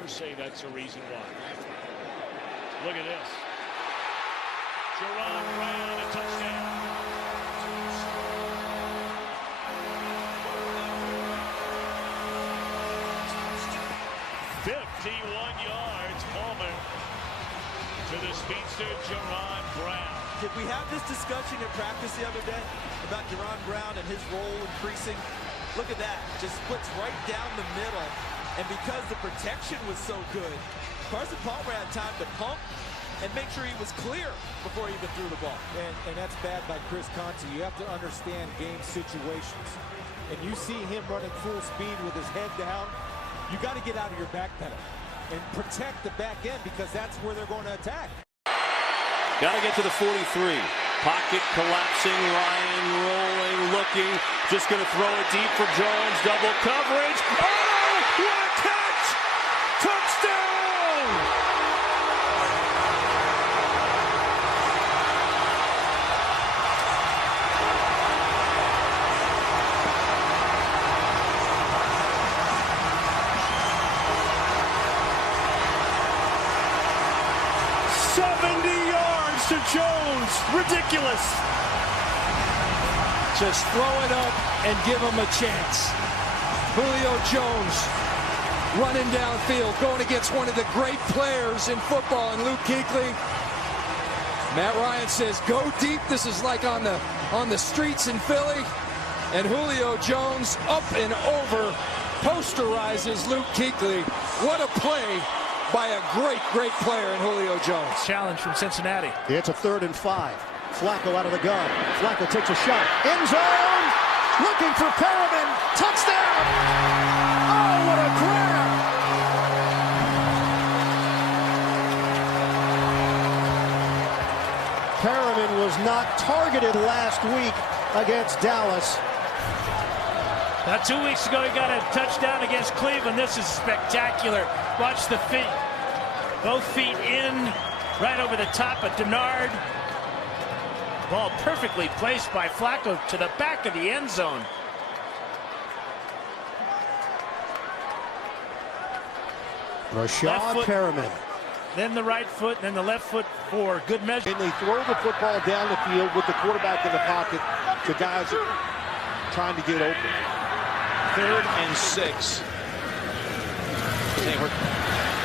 never say that's a reason why. Look at this. Jerron Brown, a touchdown. 51 yards, Palmer to the speedster Jerron Brown. Did we have this discussion in practice the other day about Jerron Brown and his role increasing? Look at that, just splits right down the middle. And because the protection was so good, Carson Palmer had time to pump and make sure he was clear before he even threw the ball. And that's bad by Chris Conte. You have to understand game situations. And you see him running full speed with his head down. You got to get out of your back pedal and protect the back end because that's where they're going to attack. Got to get to the 43. Pocket collapsing. Ryan rolling, looking. Just going to throw it deep for Jones. Double coverage. Oh, what a catch! Touchdown! 70 yards to Jones. Ridiculous. Just throw it up and give him a chance. Julio Jones running downfield, going against one of the great players in football, and Luke Kuechly. Matt Ryan says, go deep. This is like on the streets in Philly. And Julio Jones up and over posterizes Luke Kuechly. What a play by a great player in Julio Jones. Challenge from Cincinnati. It's a 3rd and 5. Flacco out of the gun. Flacco takes a shot. End zone. Looking for Perriman. Touchdown. Oh, what a grab. Perriman was not targeted last week against Dallas. Now 2 weeks ago, he got a touchdown against Cleveland. This is spectacular. Watch the feet. Both feet in, right over the top of Denard. Ball perfectly placed by Flacco to the back of the end zone. Rashad Perriman. Then the right foot, and then the left foot for good measure. And they throw the football down the field with the quarterback in the pocket to guys trying to get open. 3rd and 6. Hayward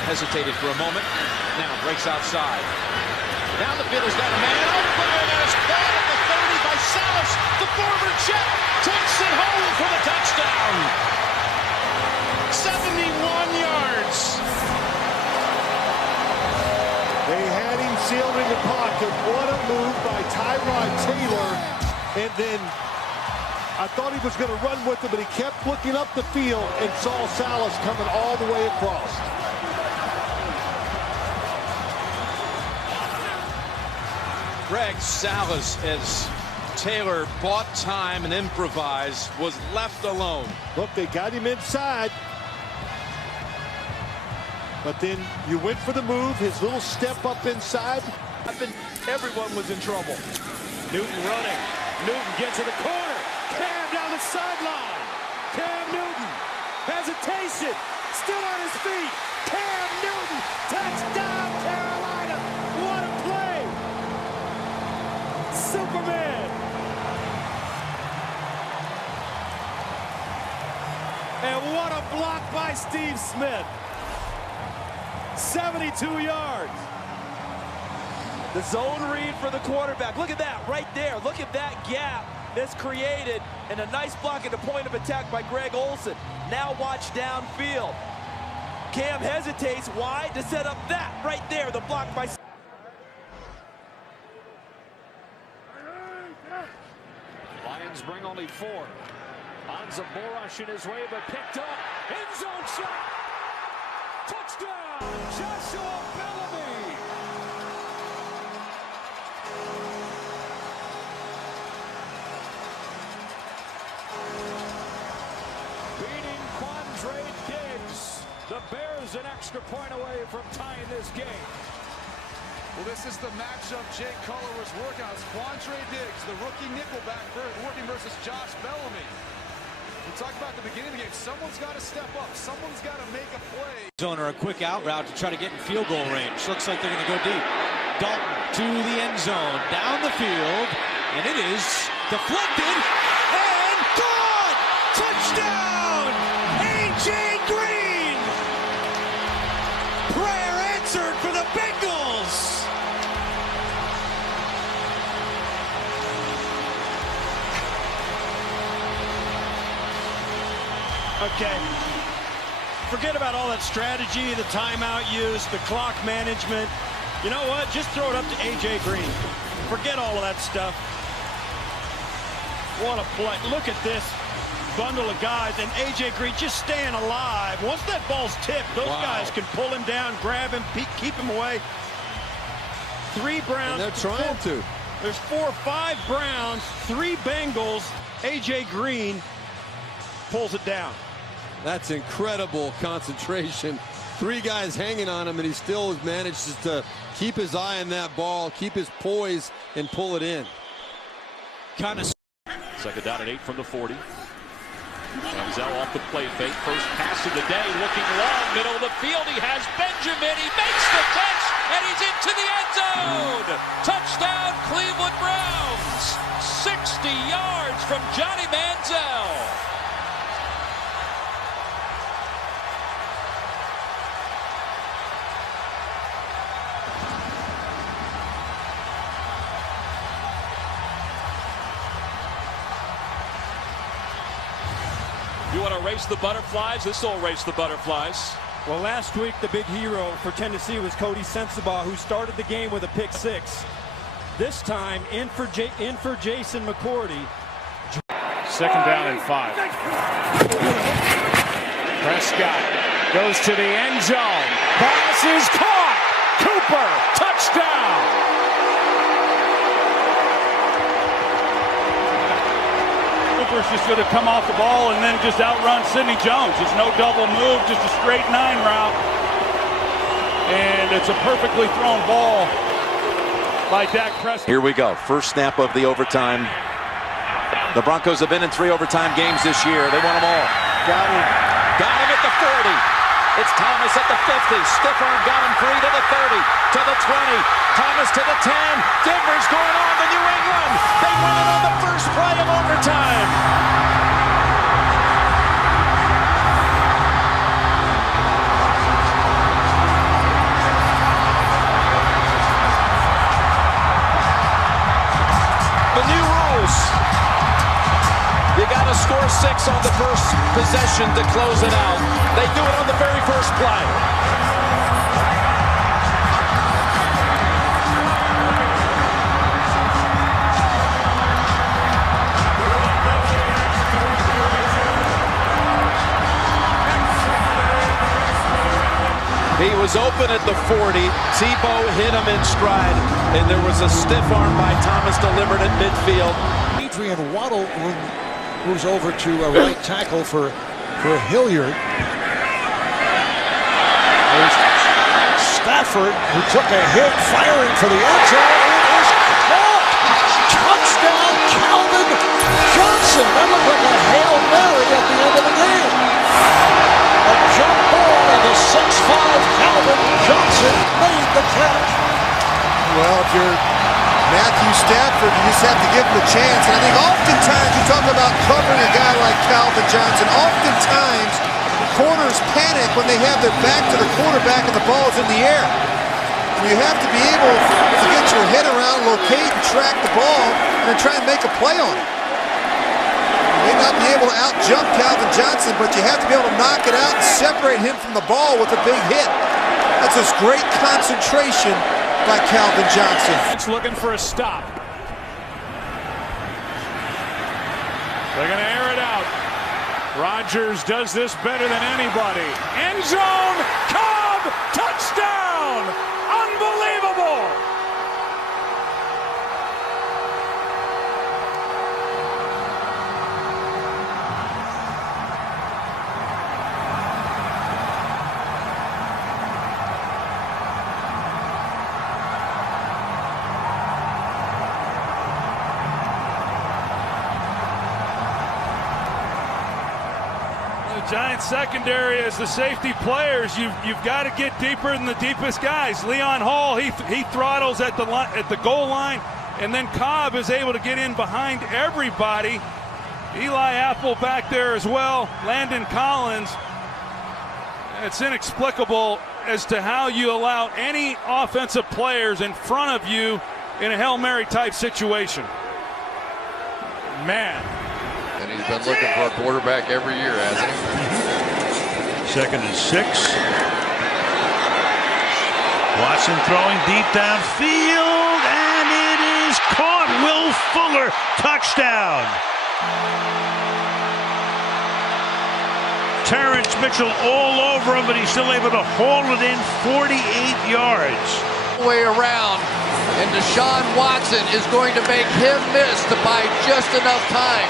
hesitated for a moment. Now breaks outside. Down the field, he's got a man open, and it's caught at the 30 by Salas. The former Jet takes it home for the touchdown. 71 yards. They had him sealed in the pocket. What a move by Tyrod Taylor. And then I thought he was going to run with it, but he kept looking up the field and saw Salas coming all the way across. Greg Salas, as Taylor bought time and improvised, was left alone. Look, they got him inside. But then you went for the move, his little step up inside. Everyone was in trouble. Newton running. Newton gets to the corner. Cam down the sideline. Cam Newton. Hesitation. Still on his feet. Cam Newton. Touchdown, Carolina. What a play. Superman. And what a block by Steve Smith. 72 yards. The zone read for the quarterback. Look at that right there. Look at that gap that's created, and a nice block at the point of attack by Greg Olsen. Now watch downfield. Cam hesitates. Why? To set up that right there, the block by... Lions bring only 4. Anza Borush in his way, but picked up. End zone shot. Touchdown, Joshua Bellamy. Beating Quandre Diggs. The Bears an extra point away from tying this game. Well, this is the matchup Jay Cutler was working on. It's Quandre Diggs, the rookie nickelback, working versus Josh Bellamy. We talked about at the beginning of the game. Someone's got to step up. Someone's got to make a play. Zone or a quick out route to try to get in field goal range. Looks like they're going to go deep. Dalton to the end zone, down the field, and it is deflected and caught! Touchdown! A.J. Green! Prayer answered for the Bengals! Okay. Forget about all that strategy, the timeout use, the clock management. You know what? Just throw it up to A.J. Green. Forget all of that stuff. What a play. Look at this bundle of guys, and A.J. Green just staying alive. Once that ball's tipped, those guys can pull him down, grab him, keep him away. 3 Browns. And they're trying to. There's 4 or 5 Browns, 3 Bengals. A.J. Green pulls it down. That's incredible concentration. 3 guys hanging on him, and he still manages to keep his eye on that ball, keep his poise, and pull it in. Kind of. Second down and 8 from the 40. Manziel off the play fake. First pass of the day, looking long, middle of the field. He has Benjamin. He makes the catch, and he's into the end zone. Touchdown, Cleveland Browns. 60 yards from Johnny Manziel. You want to race the butterflies? This will race the butterflies. Well, last week, the big hero for Tennessee was Cody Sensabaugh, who started the game with a pick 6. This time, in for Jason McCourty. Second down and 5. Prescott goes to the end zone. Pass is caught. Cooper, touchdown. Cooper's just going to come off the ball and then just outrun Sidney Jones. It's no double move, just a straight 9 route. And it's a perfectly thrown ball by Dak Prescott. Here we go. First snap of the overtime. The Broncos have been in 3 overtime games this year. They won them all. Got him at the 40. It's Thomas at the 50. Stiff arm got him free to the 30, to the 20. Thomas to the 10. Denver's going on to New England. They win it on the first play of overtime. The new rules. You got to score 6 on the first possession to close it out. They do it on the very first play. He was open at the 40. Tebow hit him in stride, and there was a stiff arm by Thomas delivered at midfield. Adrian Waddle moves over to a right tackle for Hilliard. There's Stafford, who took a hit firing for the end zone. It is caught! Touchdown, Calvin Johnson. That looked like a Hail Mary at the end of the game. A jump ball, and the 6'5" Calvin Johnson made the catch. Well, if you're Matthew Stafford, you just have to give him a chance. And I think oftentimes you talk about covering a guy like Calvin Johnson. Oftentimes, corners panic when they have their back to the quarterback and the ball's in the air. And you have to be able to get your head around, locate, and track the ball, and then try and make a play on it. You may not be able to out-jump Calvin Johnson, but you have to be able to knock it out and separate him from the ball with a big hit. That's just great concentration by Calvin Johnson. It's looking for a stop. They're going to air it out. Rodgers does this better than anybody. End zone, Cobb, touchdown! Unbelievable! Giants secondary as the safety players, you've got to get deeper than the deepest guys. Leon Hall, he throttles at the goal line, and then Cobb is able to get in behind everybody. Eli Apple back there as well. Landon Collins. It's inexplicable as to how you allow any offensive players in front of you in a Hail Mary type situation. Man. And he's been looking for a quarterback every year, hasn't he? 2nd and 6. Watson throwing deep downfield, and it is caught. Will Fuller, touchdown. Terrence Mitchell all over him, but he's still able to haul it in 48 yards. Way around, and Deshaun Watson is going to make him miss to buy just enough time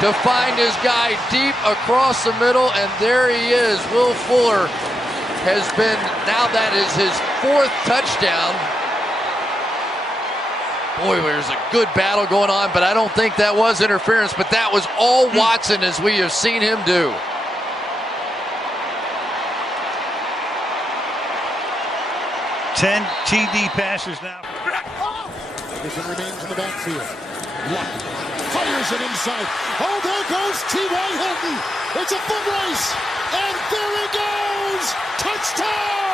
to find his guy deep across the middle, and there he is. Will Fuller has been, now that is his 4th touchdown. Boy, there's a good battle going on, but I don't think that was interference, but that was all Watson as we have seen him do. Ten TD passes now. Anderson remains in the backfield. Luck fires it inside. Oh, there goes T.Y. Hilton. It's a foot race. And there he goes. Touchdown.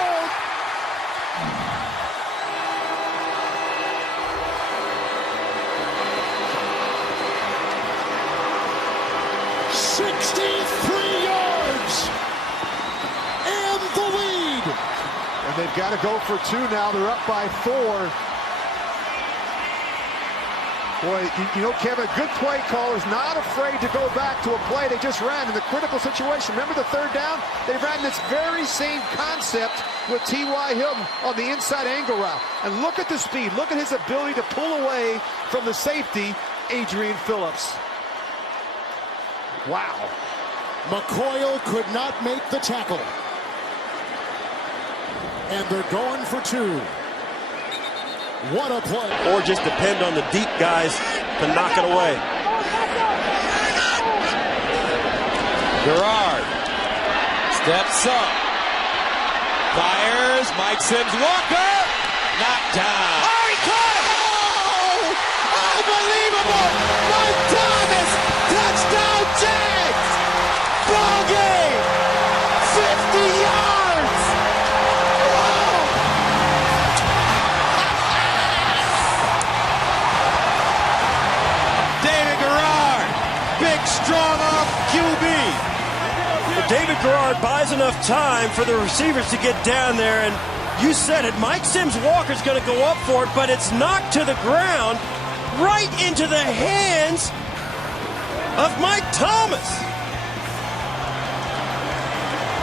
They've got to go for 2 now. They're up by 4. Boy, you know, Kevin, a good play call is not afraid to go back to a play they just ran in the critical situation. Remember the 3rd down? They ran this very same concept with T.Y. Hilton on the inside angle route. And look at the speed. Look at his ability to pull away from the safety, Adrian Phillips. Wow. McCoyle could not make the tackle. And they're going for 2. What a play. Or just depend on the deep guys to knock it away. Garrard steps up. Fires. Mike Sims Walker. Knocked down. Oh, he caught it! Oh! Unbelievable! Mike Thomas! Touchdown Jags! Ball game! 50 yards! David Garrard. Big, strong arm QB. David Garrard buys enough time for the receivers to get down there, and you said it, Mike Sims Walker's going to go up for it, but it's knocked to the ground right into the hands of Mike Thomas.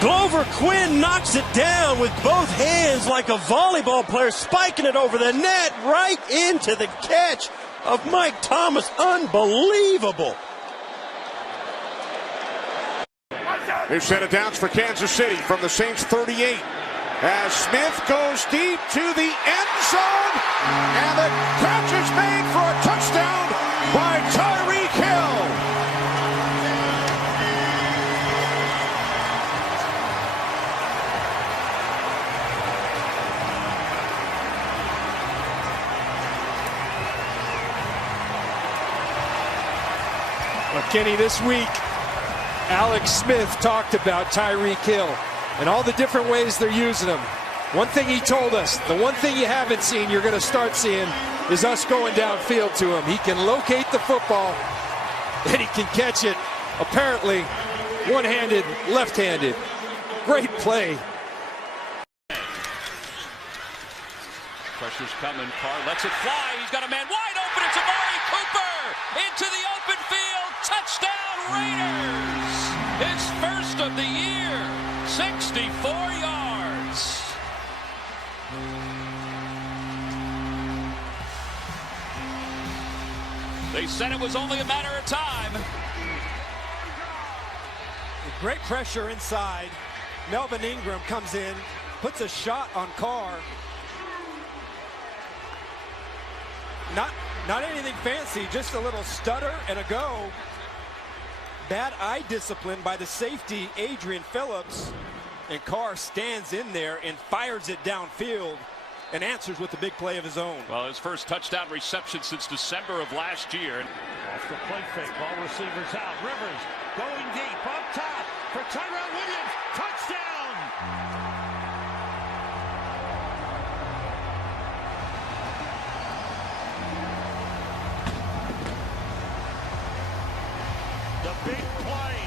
Glover Quinn knocks it down with both hands like a volleyball player, spiking it over the net right into the catch of Mike Thomas. Unbelievable. They've set it down for Kansas City from the Saints 38. As Smith goes deep to the end zone, and the catch is made for a touchdown by Tyreek Hill. Well, Kenny, this week, Alex Smith talked about Tyreek Hill and all the different ways they're using him. One thing he told us, the one thing you haven't seen, you're going to start seeing, is us going downfield to him. He can locate the football, and he can catch it, apparently, one-handed, left-handed. Great play. Pressure's coming. Carr lets it fly. He's got a man wide open. It's Amari Cooper into the open field. Touchdown Raiders. His first of the year. 64 yards. They said it was only a matter of time. Great pressure inside. Melvin Ingram comes in, puts a shot on Carr. Not anything fancy, just a little stutter and a go. Bad eye discipline by the safety, Adrian Phillips. And Carr stands in there and fires it downfield and answers with the big play of his own. Well, his first touchdown reception since December of last year. Off the play fake, ball receivers out. Rivers going deep up top for Tyrell Williams. Touchdown! The big play.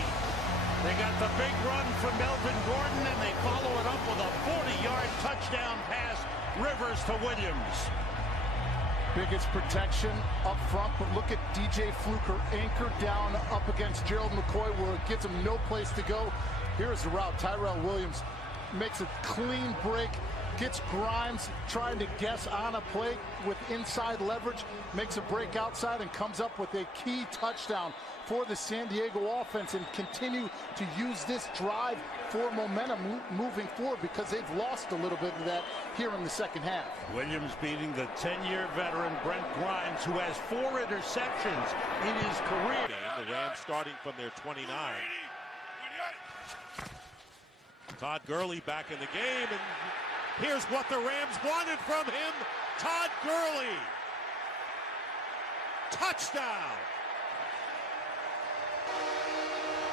They got the big run from Melvin Gordon, and they follow it up with a 40-yard touchdown pass. Rivers to Williams. Biggest protection up front, but look at DJ Fluker anchored down up against Gerald McCoy where it gets him no place to go. Here's the route. Tyrell Williams makes a clean break, gets Grimes trying to guess on a play with inside leverage, makes a break outside and comes up with a key touchdown for the San Diego offense and continue to use this drive for momentum moving forward because they've lost a little bit of that here in the second half. Williams beating the 10-year veteran Brent Grimes, who has 4 interceptions in his career. The Rams starting from their 29. Todd Gurley back in the game, and here's what the Rams wanted from him. Todd Gurley. Touchdown.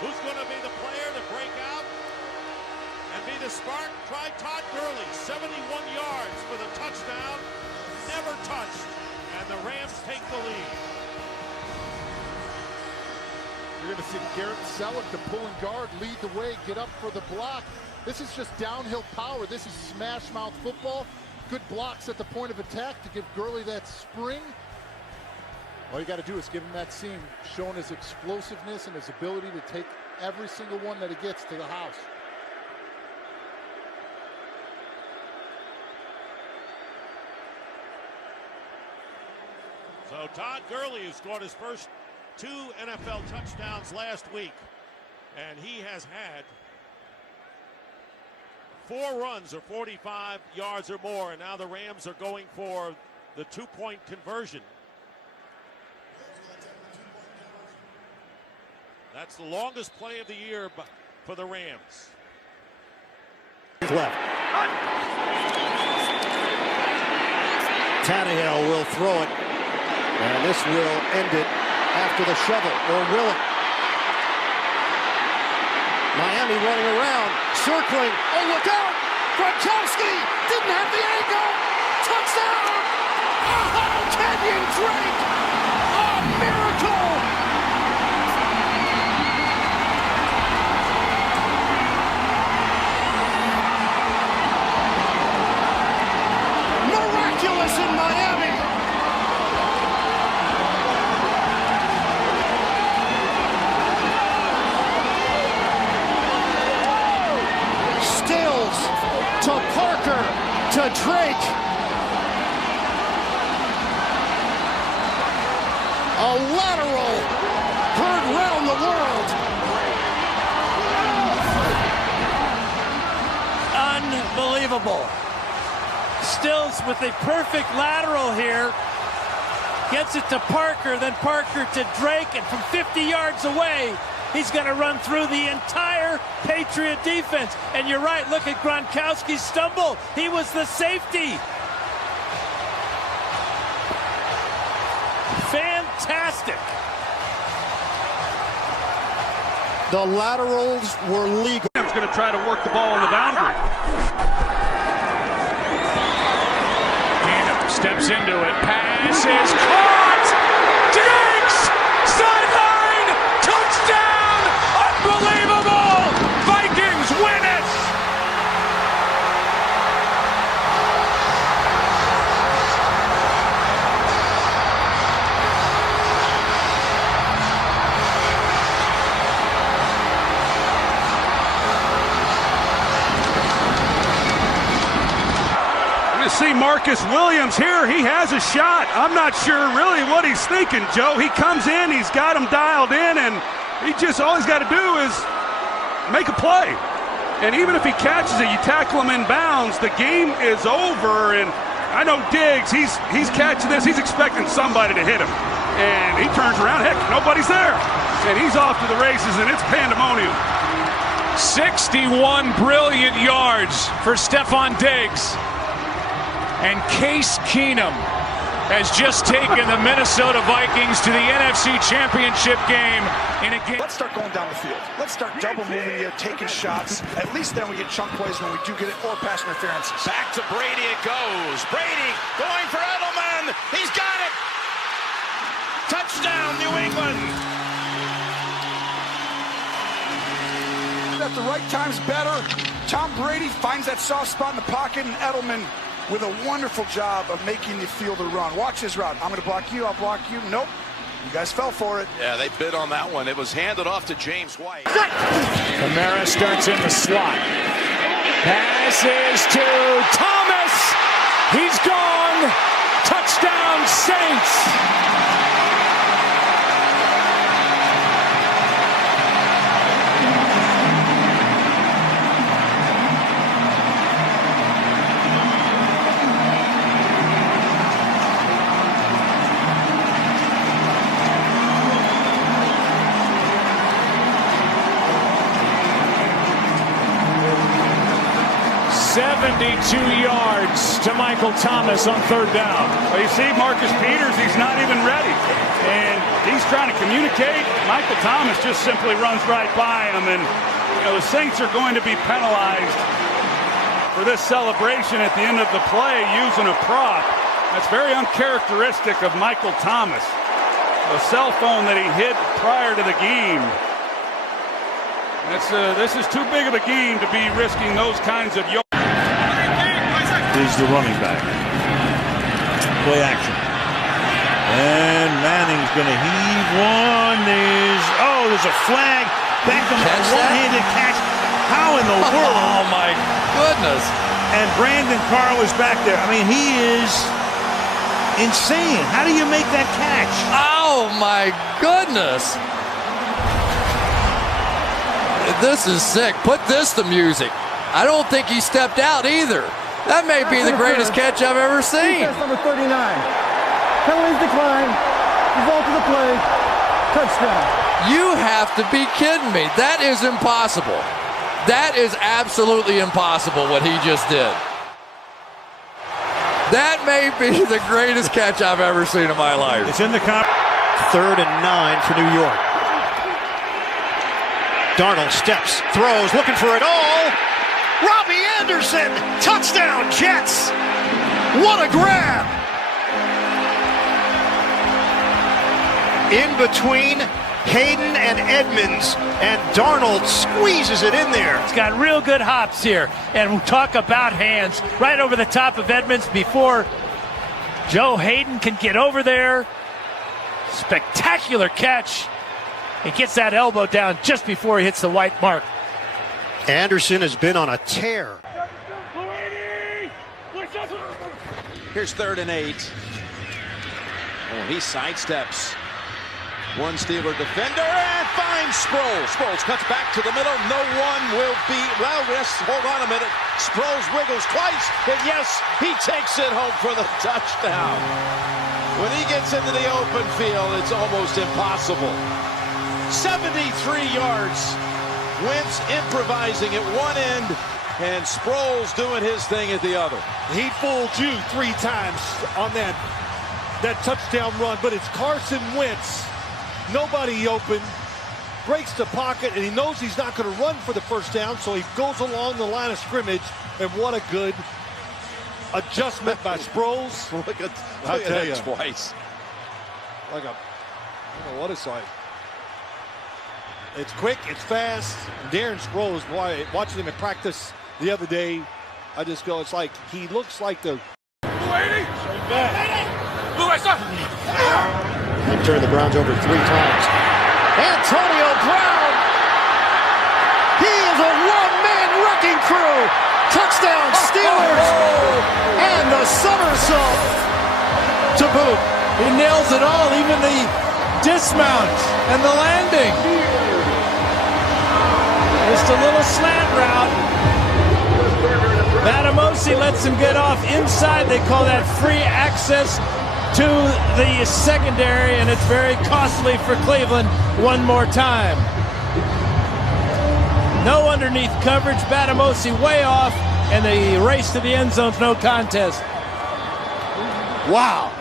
Who's going to be the player to break out and be the spark? Try Todd Gurley, 71 yards for the touchdown, never touched, and the Rams take the lead. You're going to see Garrett Selleck, the pulling guard, lead the way, get up for the block. This is just downhill power. This is smash mouth football. Good blocks at the point of attack to give Gurley that spring. All you got to do is give him that seam, showing his explosiveness and his ability to take every single one that he gets to the house. So Todd Gurley, who scored his first 2 NFL touchdowns last week, and he has had 4 runs of 45 yards or more, and now the Rams are going for the 2-point conversion. That's the longest play of the year for the Rams. Left. Tannehill will throw it, and this will end it after the shovel, or will it? Miami running around, circling. Oh, look out! Gronkowski didn't have the angle. Touchdown! Oh, Kenyon Drake! A miracle! Miraculous in Miami! Stills to Parker to Drake. A lateral heard round the world. Unbelievable. Stills with a perfect lateral here. Gets it to Parker, then Parker to Drake, and from 50 yards away, he's going to run through the entire Patriot defense. And you're right, look at Gronkowski's stumble. He was the safety. Fantastic. The laterals were legal. He's going to try to work the ball on the boundary. Tatum steps into it. Pass is caught. Diggs! Sideline! Touchdown! Unbelievable! Vikings win it! See Marcus Williams here. He has a shot. I'm not sure really what he's thinking, Joe. He comes in, he's got him dialed in, and all he's got to do is make a play. And even if he catches it, you tackle him in bounds, the game is over. And I know Diggs, he's catching this. He's expecting somebody to hit him. And he turns around. Heck, nobody's there. And he's off to the races, and it's pandemonium. 61 brilliant yards for Stefon Diggs. And Case Keenum has just taken the Minnesota Vikings to the NFC Championship game in a game. Let's start going down the field. Let's start double moving you, taking shots. At least then we get chunk plays when we do get it, or pass interferences. Back to Brady it goes. Brady going for Edelman. He's got it. Touchdown, New England. At the right time's better. Tom Brady finds that soft spot in the pocket, and Edelman with a wonderful job of making the fielder run. Watch his route. I'm going to block you. I'll block you. Nope. You guys fell for it. Yeah, they bid on that one. It was handed off to James White. Kamara starts in the slot. Passes to Thomas. He's gone. Touchdown, Saints. 72 yards to Michael Thomas on third down. Well, you see Marcus Peters, he's not even ready. And he's trying to communicate. Michael Thomas just simply runs right by him. And the Saints are going to be penalized for this celebration at the end of the play using a prop. That's very uncharacteristic of Michael Thomas. A cell phone that he hid prior to the game. This is too big of a game to be risking those kinds of yards. Is the running back. Play action. And Manning's going to heave one. There's a flag. Beckham, one-handed catch. How in the world? Oh, my goodness. And Brandon Carl is back there. I mean, he is insane. How do you make that catch? Oh, my goodness. This is sick. Put this to music. I don't think he stepped out either. That may be the greatest catch I've ever seen. Number 39. Penalties decline. Result of the play. Touchdown. You have to be kidding me. That is impossible. That is absolutely impossible what he just did. That may be the greatest catch I've ever seen in my life. It's in the 3rd and 9 for New York. Darnold steps, throws, looking for it all. Robbie Anderson, touchdown Jets. What a grab. In between Hayden and Edmonds, and Darnold squeezes it in there. It's got real good hops here, and we'll talk about hands right over the top of Edmonds before Joe Hayden can get over there. Spectacular catch. He gets that elbow down just before he hits the white mark. Anderson has been on a tear. Here's 3rd and 8. Oh, he sidesteps one Steeler defender and finds Sproles. Sproles cuts back to the middle. No one will be, well, yes, hold on a minute. Sproles wiggles twice, and yes, he takes it home for the touchdown. When he gets into the open field, it's almost impossible. 73 yards. Wentz improvising at one end, and Sproles doing his thing at the other. He fooled you 3 times on that touchdown run, but it's Carson Wentz. Nobody open, breaks the pocket, and he knows he's not going to run for the first down, so he goes along the line of scrimmage, and what a good adjustment by Sproles. Look at that twice. Like a, I don't know what it's like. It's quick, it's fast. Darren Sproles, boy, watching him in practice the other day, I just go, it's like, he looks like the... He turned the Browns over 3 times. Antonio Brown! He is a one-man wrecking crew! Touchdown Steelers! And the somersault to boot. He nails it all, even the dismount and the landing. Just a little slant route. Matamosi lets him get off inside. They call that free access to the secondary, and it's very costly for Cleveland one more time. No underneath coverage. Batamosi way off, and the race to the end zone's no contest. Wow.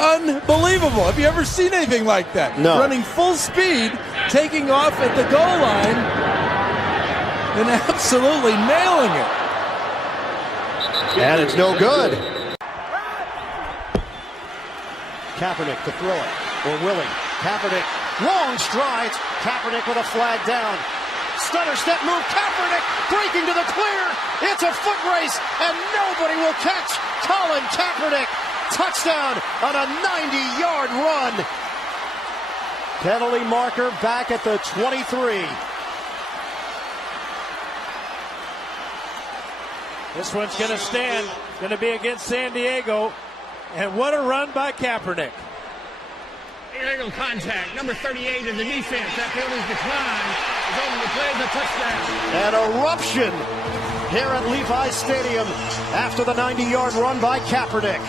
Unbelievable. Have you ever seen anything like that? No. Running full speed, taking off at the goal line, and absolutely nailing it. And it's no good. Kaepernick to throw it, or Willie. Kaepernick, long strides. Kaepernick with a flag down. Stutter step move. Kaepernick breaking to the clear. It's a foot race, and nobody will catch Colin Kaepernick. Touchdown on a 90-yard run. Penalty marker back at the 23. This one's going to stand. Going to be against San Diego. And what a run by Kaepernick. Illegal contact. Number 38 in the defense. That penalty's declined. Is over the play as a touchdown. An eruption here at Levi Stadium after the 90-yard run by Kaepernick.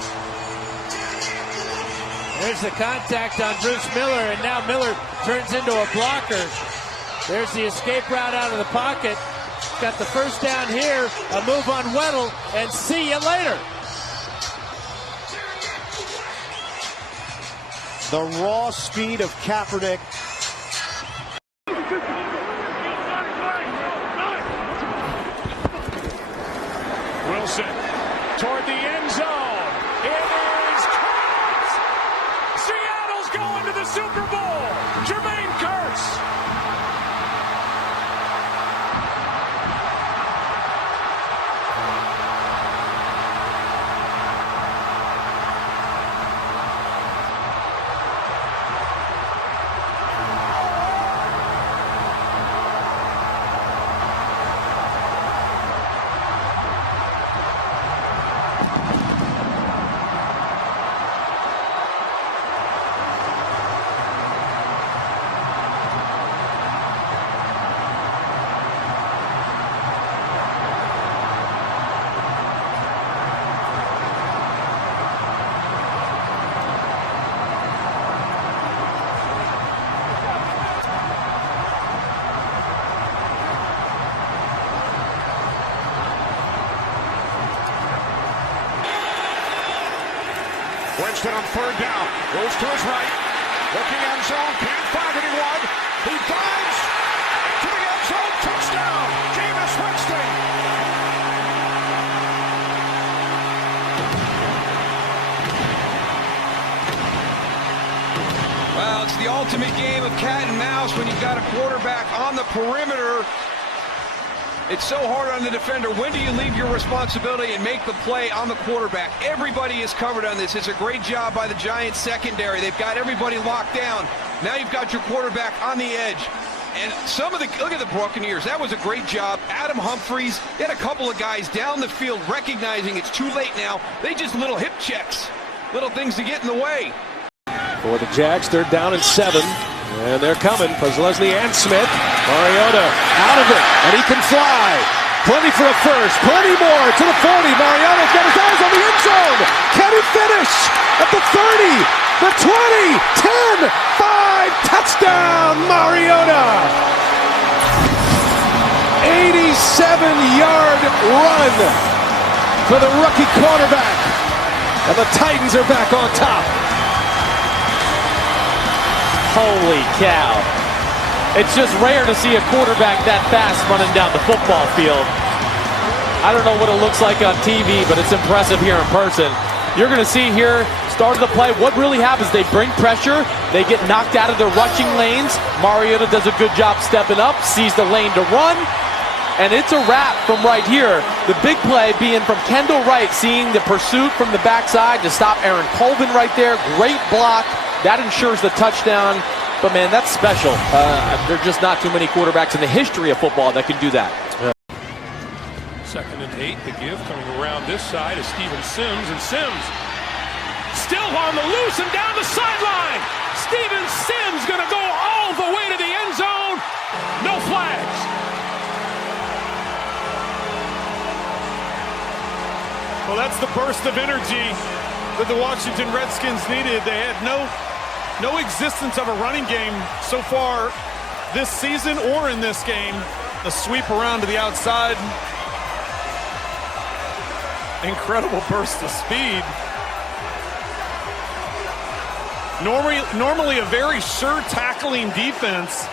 There's the contact on Bruce Miller, and now Miller turns into a blocker. There's the escape route out of the pocket. Got the first down here, a move on Weddle, and see you later. The raw speed of Kaepernick. Wilson toward the end zone. It is caught! Seattle's going to the Super Bowl. Jermaine Kearse. Winston on third down. Goes to his right. Looking end zone. Can't find anyone. He dives to the end zone. Touchdown. Jameis Winston. Well, it's the ultimate game of cat and mouse when you've got a quarterback on the perimeter. It's so hard on the defender. When do you leave your responsibility and make the play on the quarterback? Everybody is covered on this. It's a great job by the Giants secondary. They've got everybody locked down. Now you've got your quarterback on the edge. And look at the Buccaneers. That was a great job. Adam Humphries, they had a couple of guys down the field recognizing it's too late now. They just little hip checks, little things to get in the way. For the Jags, third down and 7. And they're coming. Leslie and Smith. Mariota out of it, and he can fly. Plenty for a first, plenty more to the 40. Mariota's got his eyes on the end zone. Can he finish? At the 30, the 20, 10, 5, touchdown, Mariota. 87-yard run for the rookie quarterback. And the Titans are back on top. Holy cow. It's just rare to see a quarterback that fast running down the football field. I don't know what it looks like on TV, but it's impressive here in person. You're going to see here, start of the play, what really happens, they bring pressure, they get knocked out of their rushing lanes. Mariota does a good job stepping up, sees the lane to run, and it's a wrap from right here. The big play being from Kendall Wright, seeing the pursuit from the backside to stop Aaron Colvin right there. Great block. That ensures the touchdown. But, man, that's special. There are just not too many quarterbacks in the history of football that can do that. Second and 8, the give coming around this side is Steven Sims, and Sims still on the loose and down the sideline. Steven Sims going to go all the way to the end zone. No flags. that's the burst of energy that the Washington Redskins needed. They had no existence of a running game so far this season or in this game. A sweep around to the outside. Incredible burst of speed. Normally a very sure tackling defense.